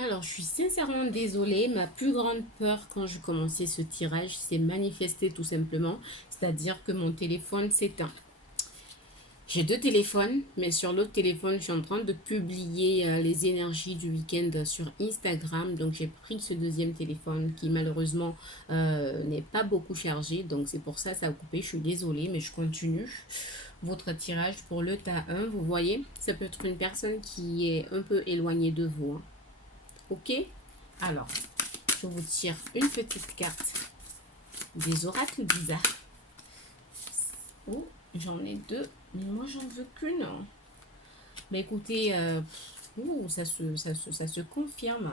Alors, je suis sincèrement désolée. Ma plus grande peur quand je commençais ce tirage s'est manifestée tout simplement. C'est-à-dire que mon téléphone s'éteint. J'ai deux téléphones, mais sur l'autre téléphone, je suis en train de publier les énergies du week-end sur Instagram. Donc, j'ai pris ce deuxième téléphone qui malheureusement n'est pas beaucoup chargé. Donc, c'est pour ça que ça a coupé. Je suis désolée, mais je continue. Votre tirage pour le tas 1, vous voyez, ça peut être une personne qui est un peu éloignée de vous, hein. Ok? Alors, je vous tire une petite carte des oracles bizarres. Oh, j'en ai deux, mais moi j'en veux qu'une. Mais écoutez, ça se confirme.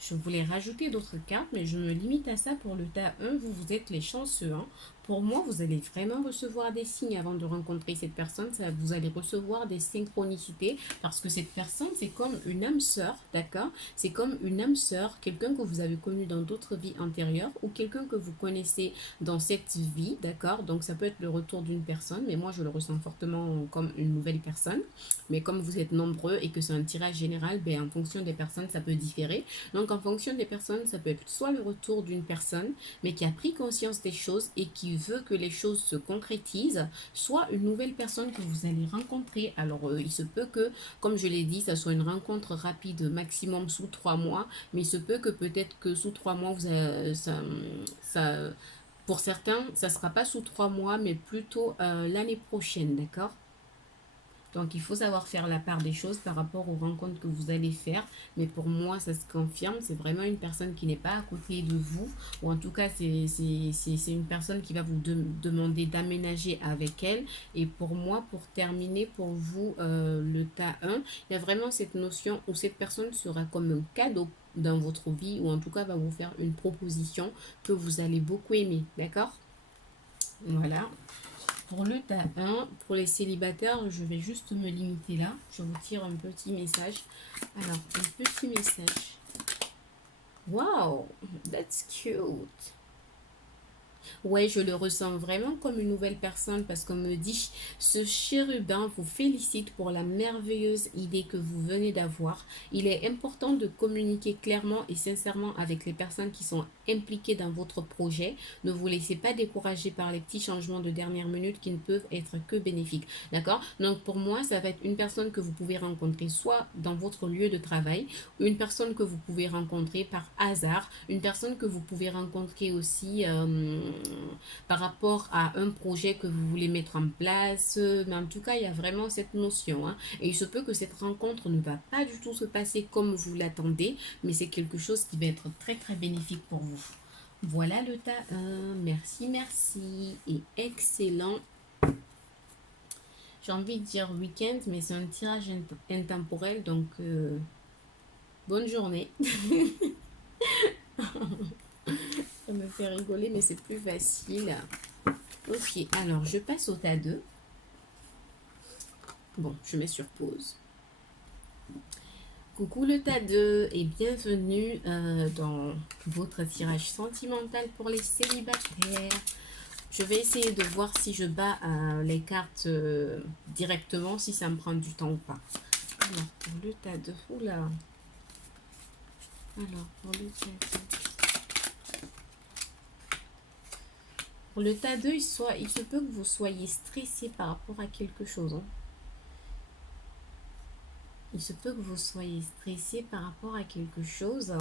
Je voulais rajouter d'autres cartes, mais je me limite à ça pour le tas 1. Vous êtes les chanceux, hein. Pour moi, vous allez vraiment recevoir des signes avant de rencontrer cette personne. Vous allez recevoir des synchronicités parce que cette personne, c'est comme une âme sœur, d'accord? C'est comme une âme sœur, quelqu'un que vous avez connu dans d'autres vies antérieures ou quelqu'un que vous connaissez dans cette vie, d'accord? Donc, ça peut être le retour d'une personne, mais moi, je le ressens fortement comme une nouvelle personne. Mais comme vous êtes nombreux et que c'est un tirage général, ben, en fonction des personnes, ça peut différer. Donc, en fonction des personnes, ça peut être soit le retour d'une personne, mais qui a pris conscience des choses et qui veut que les choses se concrétisent, soit une nouvelle personne que vous allez rencontrer. Alors, il se peut que, comme je l'ai dit, ça soit une rencontre rapide, maximum sous 3 mois, mais il se peut que peut-être que sous 3 mois, ça, pour certains, ça ne sera pas sous 3 mois, mais plutôt l'année prochaine, d'accord? Donc, il faut savoir faire la part des choses par rapport aux rencontres que vous allez faire. Mais pour moi, ça se confirme. C'est vraiment une personne qui n'est pas à côté de vous. Ou en tout cas, c'est une personne qui va vous demander d'aménager avec elle. Et pour moi, pour terminer, pour vous, le tas 1, il y a vraiment cette notion où cette personne sera comme un cadeau dans votre vie. Ou en tout cas, va vous faire une proposition que vous allez beaucoup aimer. D'accord? Voilà. Pour le tas 1, pour les célibataires, je vais juste me limiter là. Je vous tire un petit message. Alors, un petit message. Wow, that's cute. Ouais, je le ressens vraiment comme une nouvelle personne parce qu'on me dit, ce chérubin vous félicite pour la merveilleuse idée que vous venez d'avoir. Il est important de communiquer clairement et sincèrement avec les personnes qui sont impliquées dans votre projet. Ne vous laissez pas décourager par les petits changements de dernière minute qui ne peuvent être que bénéfiques. D'accord? Donc pour moi, ça va être une personne que vous pouvez rencontrer soit dans votre lieu de travail, une personne que vous pouvez rencontrer par hasard, une personne que vous pouvez rencontrer aussi par rapport à un projet que vous voulez mettre en place. Mais en tout cas, il y a vraiment cette notion, hein. Et il se peut que cette rencontre ne va pas du tout se passer comme vous l'attendez, mais c'est quelque chose qui va être très très bénéfique pour vous. Voilà le tas 1. Merci, merci. Et excellent. J'ai envie de dire week-end, mais c'est un tirage intemporel, donc bonne journée. Ça me fait rigoler, mais c'est plus facile. Ok, alors je passe au tas 2. Bon, je mets sur pause. Coucou le tas 2 et bienvenue dans votre tirage sentimental pour les célibataires. Je vais essayer de voir si je bats les cartes directement, si ça me prend du temps ou pas. Alors, pour le tas 2, oula. Alors, pour le tas 2. Pour le tas 2, il se peut que vous soyez stressé par rapport à quelque chose, hein. Il se peut que vous soyez stressé par rapport à quelque chose.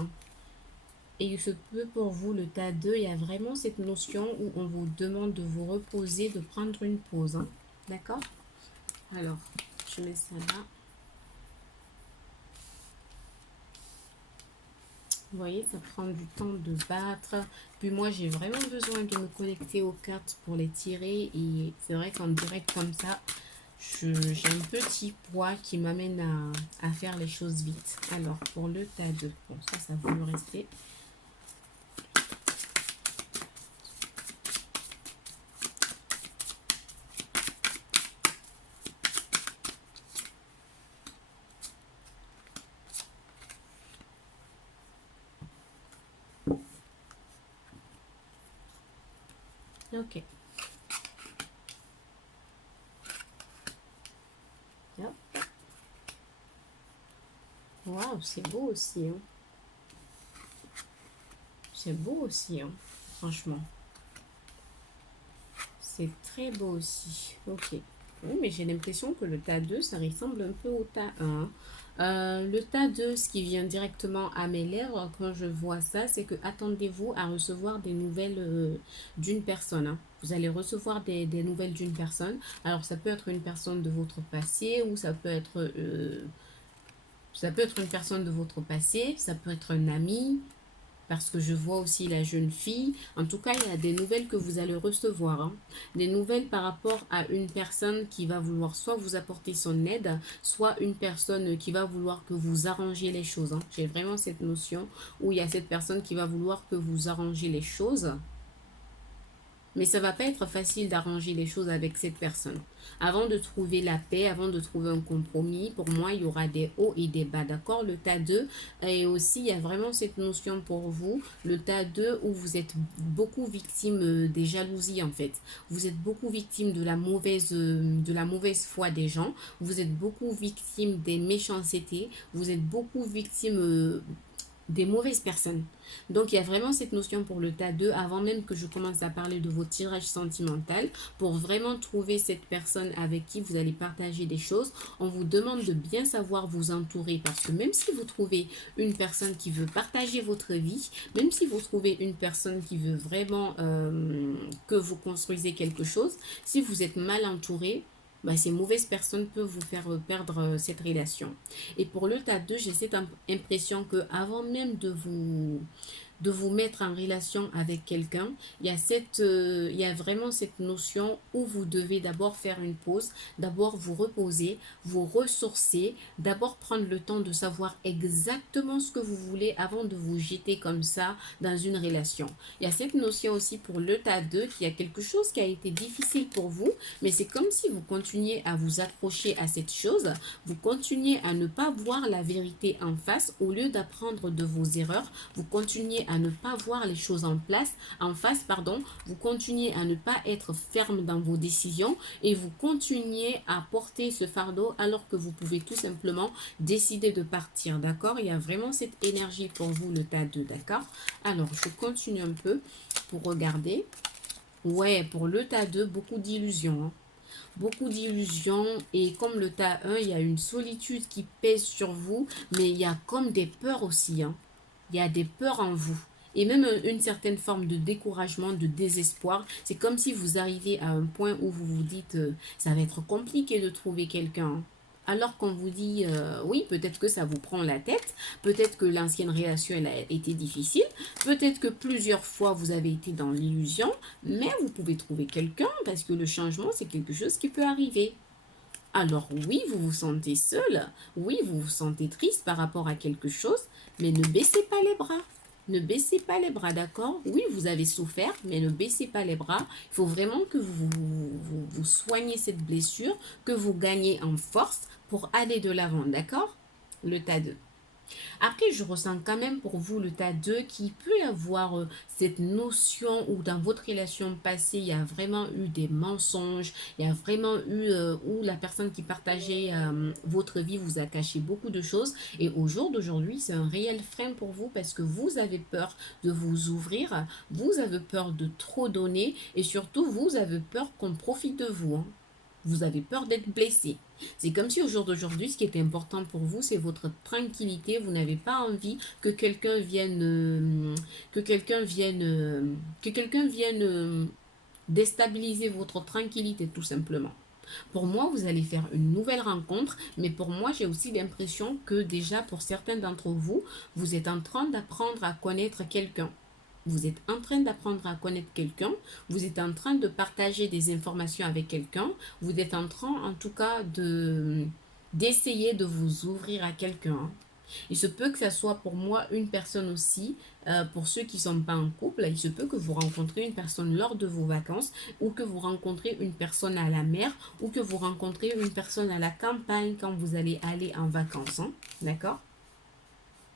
Et il se peut pour vous, le tas 2, il y a vraiment cette notion où on vous demande de vous reposer, de prendre une pause, hein. D'accord? Alors, je mets ça là. Vous voyez, ça prend du temps de battre. Puis moi, j'ai vraiment besoin de me connecter aux cartes pour les tirer. Et c'est vrai qu'en direct comme ça, j'ai un petit poids qui m'amène à faire les choses vite. Alors, pour le tas 2, bon, ça va me rester. Ok. Hop. Waouh. Waouh, c'est beau aussi, hein. C'est beau aussi, hein. Franchement. C'est très beau aussi. Ok. Oui, mais j'ai l'impression que le tas 2 ça ressemble un peu au tas un. Le tas 2 ce qui vient directement à mes lèvres quand je vois ça, c'est que attendez-vous à recevoir des nouvelles d'une personne, hein. Vous allez recevoir des nouvelles d'une personne. Alors, ça peut être une personne de votre passé ou ça peut être une personne de votre passé, ça peut être un ami, parce que je vois aussi la jeune fille. En tout cas, il y a des nouvelles que vous allez recevoir, hein. Des nouvelles par rapport à une personne qui va vouloir soit vous apporter son aide, soit une personne qui va vouloir que vous arrangiez les choses, hein. J'ai vraiment cette notion où il y a cette personne qui va vouloir que vous arrangiez les choses. Mais ça va pas être facile d'arranger les choses avec cette personne. Avant de trouver la paix, avant de trouver un compromis, pour moi, il y aura des hauts et des bas, d'accord? Le tas 2, et aussi, il y a vraiment cette notion pour vous, le tas 2 où vous êtes beaucoup victime des jalousies, en fait. Vous êtes beaucoup victime de la mauvaise foi des gens. Vous êtes beaucoup victime des méchancetés. Vous êtes beaucoup victime des mauvaises personnes. Donc il y a vraiment cette notion pour le tas 2 avant même que je commence à parler de vos tirages sentimentaux pour vraiment trouver cette personne avec qui vous allez partager des choses. On vous demande de bien savoir vous entourer parce que même si vous trouvez une personne qui veut partager votre vie, même si vous trouvez une personne qui veut vraiment que vous construisez quelque chose, si vous êtes mal entouré, bah, ces mauvaises personnes peuvent vous faire perdre cette relation. Et pour le tas 2 j'ai cette impression que avant même de vous mettre en relation avec quelqu'un, il y a vraiment cette notion où vous devez d'abord faire une pause, d'abord vous reposer, vous ressourcer, d'abord prendre le temps de savoir exactement ce que vous voulez avant de vous jeter comme ça dans une relation. Il y a cette notion aussi pour le tas 2 qu'il y a quelque chose qui a été difficile pour vous, mais c'est comme si vous continuez à vous accrocher à cette chose, vous continuez à ne pas voir la vérité en face au lieu d'apprendre de vos erreurs, vous continuez à ne pas voir les choses en face, pardon, vous continuez à ne pas être ferme dans vos décisions et vous continuez à porter ce fardeau alors que vous pouvez tout simplement décider de partir, d'accord? Il y a vraiment cette énergie pour vous, le tas 2, d'accord? Alors, je continue un peu pour regarder. Ouais, pour le tas 2, beaucoup d'illusions, hein. Beaucoup d'illusions et comme le tas 1, il y a une solitude qui pèse sur vous, mais il y a comme des peurs aussi, hein. Il y a des peurs en vous. Et même une certaine forme de découragement, de désespoir. C'est comme si vous arrivez à un point où vous vous dites, ça va être compliqué de trouver quelqu'un, hein. Alors qu'on vous dit, oui, peut-être que ça vous prend la tête, peut-être que l'ancienne relation elle a été difficile, peut-être que plusieurs fois vous avez été dans l'illusion, mais vous pouvez trouver quelqu'un parce que le changement, c'est quelque chose qui peut arriver. Alors oui, vous vous sentez seul, oui, vous vous sentez triste par rapport à quelque chose, mais ne baissez pas les bras. Ne baissez pas les bras, d'accord? Oui, vous avez souffert, mais ne baissez pas les bras. Il faut vraiment que vous soignez cette blessure, que vous gagnez en force pour aller de l'avant, d'accord? Le tas 2. Après, je ressens quand même pour vous le tas 2 qui peut avoir cette notion où dans votre relation passée, il y a vraiment eu des mensonges, il y a vraiment eu où la personne qui partageait votre vie vous a caché beaucoup de choses. Et au jour d'aujourd'hui, c'est un réel frein pour vous parce que vous avez peur de vous ouvrir, vous avez peur de trop donner et surtout, vous avez peur qu'on profite de vous, hein. Vous avez peur d'être blessé. C'est comme si au jour d'aujourd'hui, ce qui était important pour vous, c'est votre tranquillité. Vous n'avez pas envie que quelqu'un vienne déstabiliser votre tranquillité, tout simplement. Pour moi, vous allez faire une nouvelle rencontre, mais pour moi, j'ai aussi l'impression que déjà, pour certains d'entre vous, vous êtes en train d'apprendre à connaître quelqu'un. Vous êtes en train d'apprendre à connaître quelqu'un, vous êtes en train de partager des informations avec quelqu'un, vous êtes en train en tout cas d'essayer de vous ouvrir à quelqu'un. Il se peut que ça soit pour moi une personne aussi, pour ceux qui ne sont pas en couple, il se peut que vous rencontrez une personne lors de vos vacances ou que vous rencontrez une personne à la mer ou que vous rencontrez une personne à la campagne quand vous allez aller en vacances, hein. D'accord?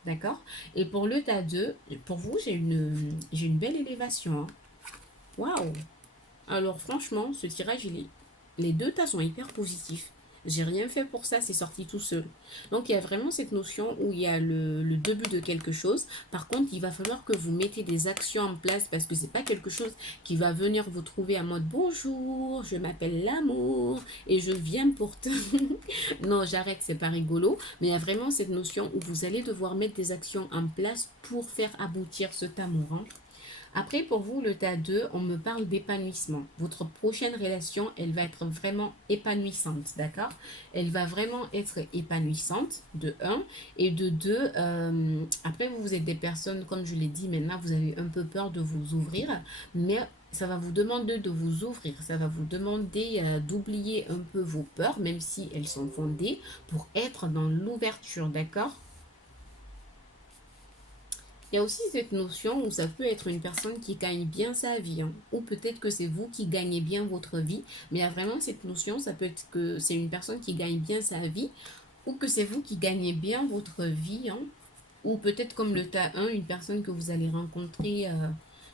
D'accord? Et pour le tas 2, pour vous, j'ai une belle élévation, hein. Waouh! Alors franchement, ce tirage, les deux tas sont hyper positifs. J'ai rien fait pour ça, c'est sorti tout seul. Donc il y a vraiment cette notion où il y a le début de quelque chose. Par contre, il va falloir que vous mettez des actions en place parce que c'est pas quelque chose qui va venir vous trouver en mode bonjour, je m'appelle l'amour et je viens pour te. Non, j'arrête, c'est pas rigolo. Mais il y a vraiment cette notion où vous allez devoir mettre des actions en place pour faire aboutir cet amour, hein. Après, pour vous, le tas 2, on me parle d'épanouissement. Votre prochaine relation, elle va être vraiment épanouissante, d'accord? Elle va vraiment être épanouissante, de un. Et de 2, après, vous êtes des personnes, comme je l'ai dit, maintenant, vous avez un peu peur de vous ouvrir, mais ça va vous demander de vous ouvrir, ça va vous demander d'oublier un peu vos peurs, même si elles sont fondées, pour être dans l'ouverture, d'accord? Il y a aussi cette notion où ça peut être une personne qui gagne bien sa vie, hein, ou peut-être que c'est vous qui gagnez bien votre vie, mais il y a vraiment cette notion, ça peut être que c'est une personne qui gagne bien sa vie, ou que c'est vous qui gagnez bien votre vie, hein, ou peut-être comme le tas 1, une personne que vous allez rencontrer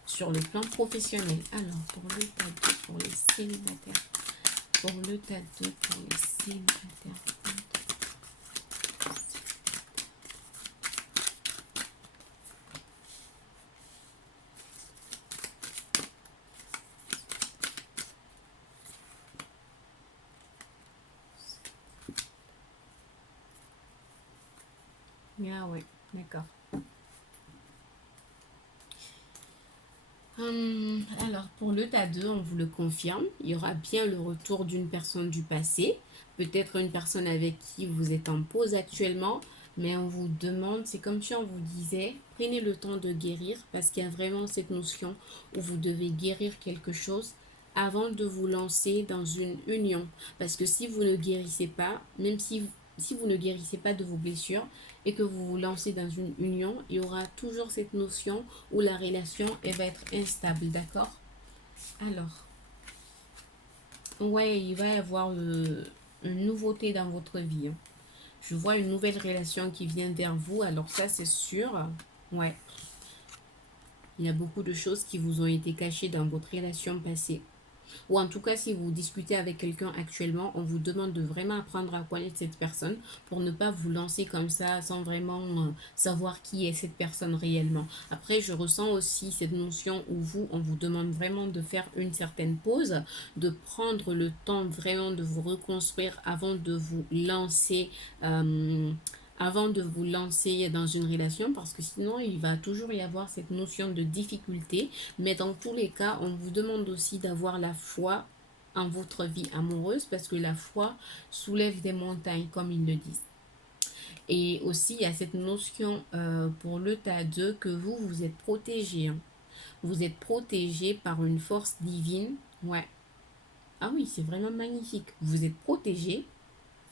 sur le plan professionnel. Alors, pour le tas 2, pour les célibataires, pour le tas 2, pour les célibataires. Ah ouais, d'accord. Alors, pour le tas 2, on vous le confirme, il y aura bien le retour d'une personne du passé, peut-être une personne avec qui vous êtes en pause actuellement, mais on vous demande, c'est comme si on vous disait, prenez le temps de guérir parce qu'il y a vraiment cette notion où vous devez guérir quelque chose avant de vous lancer dans une union. Parce que si vous ne guérissez pas, même si vous ne guérissez pas de vos blessures et que vous vous lancez dans une union, il y aura toujours cette notion où la relation elle va être instable, d'accord? Alors, ouais, il va y avoir une nouveauté dans votre vie, hein. Je vois une nouvelle relation qui vient vers vous, alors ça c'est sûr. Ouais, il y a beaucoup de choses qui vous ont été cachées dans votre relation passée. Ou en tout cas, si vous discutez avec quelqu'un actuellement, on vous demande de vraiment apprendre à connaître cette personne pour ne pas vous lancer comme ça sans vraiment savoir qui est cette personne réellement. Après, je ressens aussi cette notion où vous, on vous demande vraiment de faire une certaine pause, de prendre le temps vraiment de vous reconstruire avant de vous lancer dans une relation parce que sinon il va toujours y avoir cette notion de difficulté, mais dans tous les cas on vous demande aussi d'avoir la foi en votre vie amoureuse parce que la foi soulève des montagnes comme ils le disent. Et aussi il y a cette notion pour le tas 2 que vous êtes protégé, hein. Vous êtes protégé par une force divine. Ouais. Ah oui, c'est vraiment magnifique, vous êtes protégé,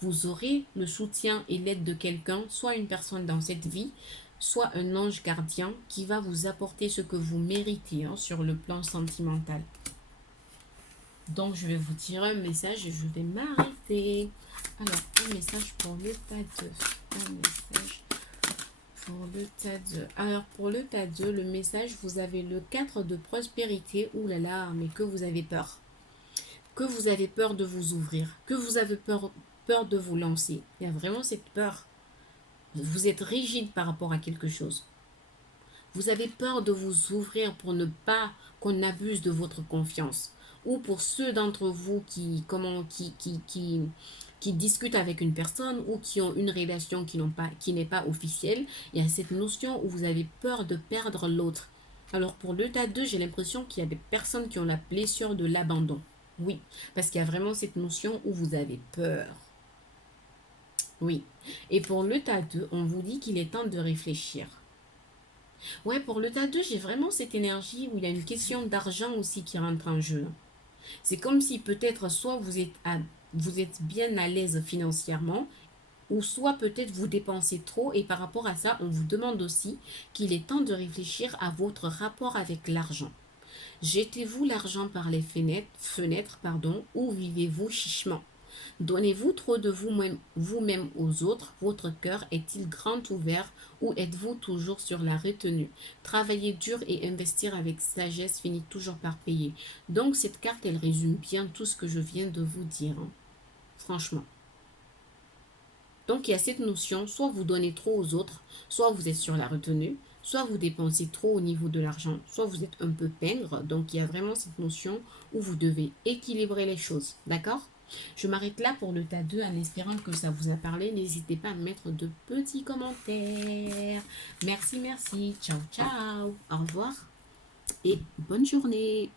vous aurez le soutien et l'aide de quelqu'un, soit une personne dans cette vie, soit un ange gardien qui va vous apporter ce que vous méritez, hein, sur le plan sentimental. Donc, je vais vous tirer un message et je vais m'arrêter. Alors, un message pour le tas 2. Un message pour le tas 2. Alors, pour le tas 2, le message, vous avez le 4 de prospérité. Ouh là là, mais que vous avez peur. Que vous avez peur de vous ouvrir. Que vous avez peur de vous lancer. Il y a vraiment cette peur. Vous êtes rigide par rapport à quelque chose. Vous avez peur de vous ouvrir pour ne pas qu'on abuse de votre confiance. Ou pour ceux d'entre vous qui discutent avec une personne ou qui ont une relation qui n'est pas officielle, il y a cette notion où vous avez peur de perdre l'autre. Alors pour le tas 2, j'ai l'impression qu'il y a des personnes qui ont la blessure de l'abandon. Oui, parce qu'il y a vraiment cette notion où vous avez peur. Oui. Et pour le tas 2, on vous dit qu'il est temps de réfléchir. Ouais, pour le tas 2, j'ai vraiment cette énergie où il y a une question d'argent aussi qui rentre en jeu. C'est comme si peut-être soit vous êtes bien à l'aise financièrement, ou soit peut-être vous dépensez trop et par rapport à ça, on vous demande aussi qu'il est temps de réfléchir à votre rapport avec l'argent. Jetez-vous l'argent par les fenêtres, pardon, ou vivez-vous chichement? Donnez-vous trop de vous-même aux autres? Votre cœur est-il grand ouvert ou êtes-vous toujours sur la retenue? Travailler dur et investir avec sagesse finit toujours par payer. Donc cette carte, elle résume bien tout ce que je viens de vous dire, hein. Franchement. Donc, il y a cette notion, soit vous donnez trop aux autres, soit vous êtes sur la retenue, soit vous dépensez trop au niveau de l'argent, soit vous êtes un peu pingre. Donc, il y a vraiment cette notion où vous devez équilibrer les choses. D'accord? Je m'arrête là pour le tas 2 en espérant que ça vous a parlé. N'hésitez pas à me mettre de petits commentaires. Merci, merci. Ciao, ciao. Au revoir et bonne journée.